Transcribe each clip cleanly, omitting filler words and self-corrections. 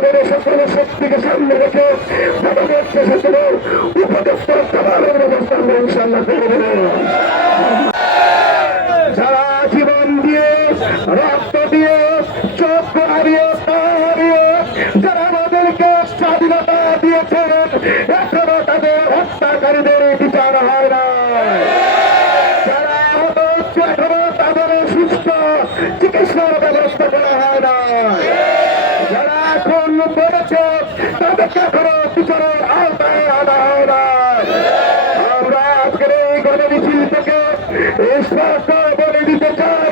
আমাদের সকল শক্তিকে সামনে রেখে পরবর্তী সূচনার উপযুক্ত জবাবের ব্যবস্থা আমরা ইনশাআল্লাহ করে দেব। যারা জীবন দিয়ে রক্ত দিয়ে চোখ হারিয়ে পা হারিয়ে যারা আমাদেরকে স্বাধীনতা দিয়েছেন এখনো তাদের হত্যাকারীদের বিচার হয় না। যারা আহত হচ্ছে এখনো তাদের সুস্থ চিকিৎসার ব্যবস্থা করা হয় না। যারা এখন পড়েছে তাদেরকে এখনো বিচারের আওতায় আনা হয় না। আমরা আজকের এই গণমিছিল থেকে স্পষ্ট বলে দিতে চাই,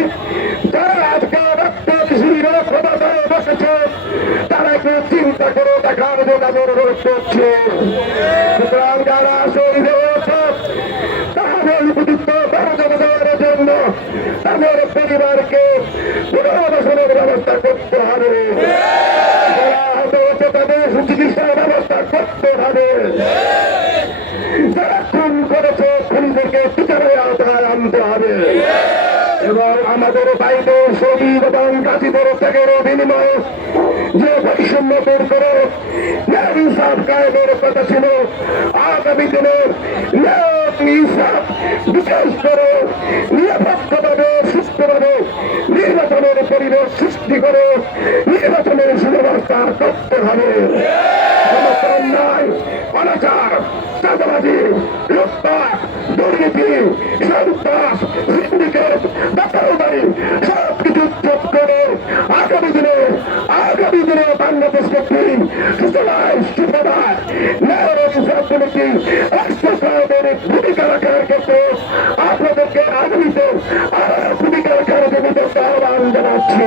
যারা আজকে রক্তের শিবিরে ক্ষমতায় বসেছে তারা একটু চিন্তা করে দেখার জন্য অনুরোধ করছে। সুতরাং যারা শহীদ হয়েছে তাদের উপযুক্ত মর্যাদা দেওয়ার জন্য তাদের পরিবারকে পুনর্বাসনের ব্যবস্থা করতে হবে। যারা আহত হয়েছে তাদের সুচিকিৎসার ব্যবস্থা করতে হবে। যারা খুন করেছে খুনিদেরকে বিচারের আওতায় আনতে হবে এবং আমাদের বাইরে শহীদ এবং গাজীদের ত্যাগের বিনিময়ে যে বৈষম্য দূর করে ন্যায় ইনসাফ কায়েমের কথা ছিল, আগামী দিনে ন্যায় ইনসাফ বিশেষ করে নিরপেক্ষভাবে সুস্থভাবে নির্বাচনের পরিবেশ সৃষ্টি করে নির্বাচনের সুব্যবস্থা করতে হবে। সমস্ত অন্যায় অনাচার চাঁদাবাজি লুটপাট দুর্নীতি সন্ত্রাস সিন্ডিকেট দখলদারি সবকিছু চোখ করে আগামী দিনে বাংলাদেশকে তিন সুতরাং সুপ্রভাত ন্যায় ইনসাফগুলিকে রাষ্ট্রসভার ভূমিকা রাখার ক্ষেত্রে আপনাদেরকে আগামীতে আরো ভূমিকা রাখার জন্য আহ্বান জানাচ্ছি।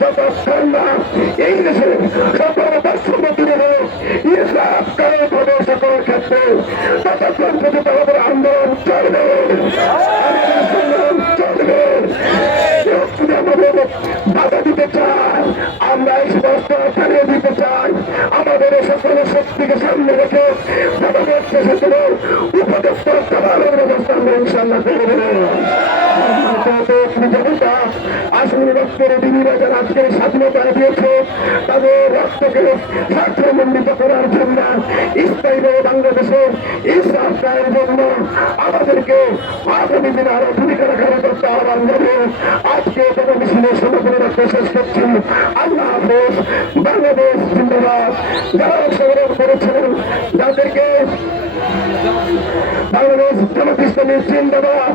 যতক্ষণ না এই দেশে সকল বর্ষবতীদের ইনসাফ কায়েম হবে সকল ক্ষেত্রে ততক্ষণ পর্যন্ত আমাদের আন্দোলন চলবে আমাদের বাধা দিতে চাই। আমরা স্পষ্ট ছাড়িয়ে দিতে চাই, আমাদের সকল শক্তিকে সামনে রেখে পরবর্তী সূচনার উপযুক্ত জবাবের ব্যবস্থা আমরা ইনশাআল্লাহ করে দেব। আসলে রক্তের বিনিময়ে যারা আজকে স্বাধীনতা দিয়েছে তাদের রক্তকে স্বার্থমণ্ডিত করার জন্য স্থায়ীভাবে বাংলাদেশের ইনসাফ কায়েমের জন্য আমাদেরকে আগামী দিনে আরো ভূমিকা রাখার করতে আহ্বান জানিয়ে আজকে কোনো মিছিলের সমাপনী রাখতে শেষ করছি। আল্লাহ হাফেজ। বাংলাদেশ জিন্দাবাদ। যারা অংশগ্রহণ করেছেন যাদেরকে বাংলাদেশ জামাত ইসলামী জিন্দাবাদ।